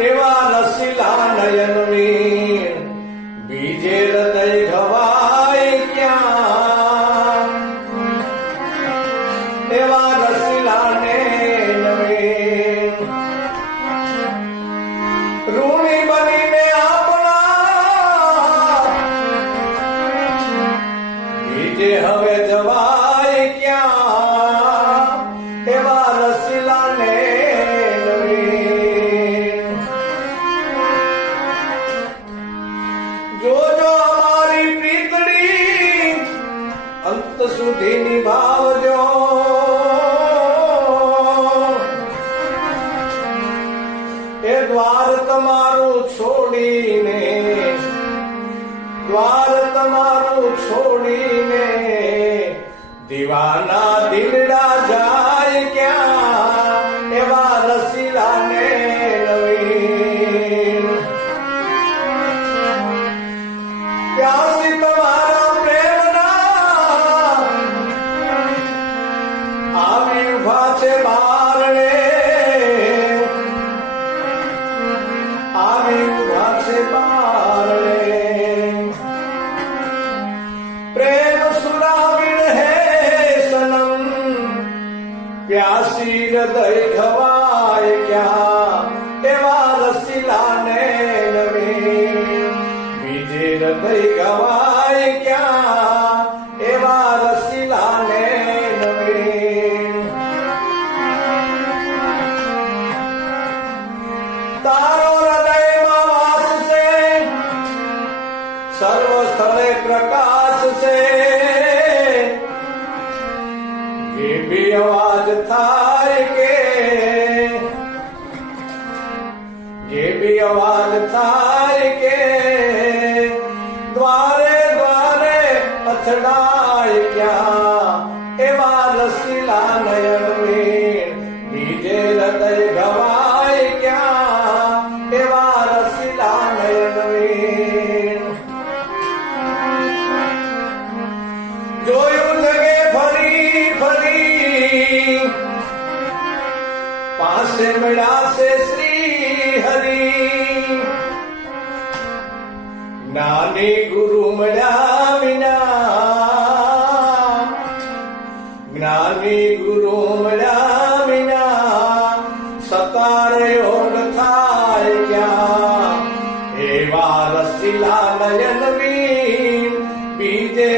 એવા રસીલા નયન વીર બીજે હૃદય ઘવાય ક્યાં? એવા રસીલા ને નવીન ઋણી બનીને આપણા. બીજે હવે જવાય સુધી નિભાવજો એ દ્વાર તમારું છોડીને, દ્વાર તમારું છોડીને, દીવાના દિલડા જાય ક્યાં એવા રસીલાને નવીન પ્યાસી प्यासी हृदय क्या? देवा रसिलाने नमी हृदय गवाय क्या? देवा तारो हृदय से प्रकाश तार के द्वारे द्वारे पथड़ाए क्या? एवा रसीला नयन में नीचे हृदय गवाए क्या? एवा रसीला नयन में जो लगे फरी फरी पास મળ્યા છે શ્રી જ્ઞાને ગુરુ મળ્યા વિના જ્ઞાને ગુરુ મળ્યા વિના સકાર યોગ થાય ક્યાં એવા રસીલા નયન બીજે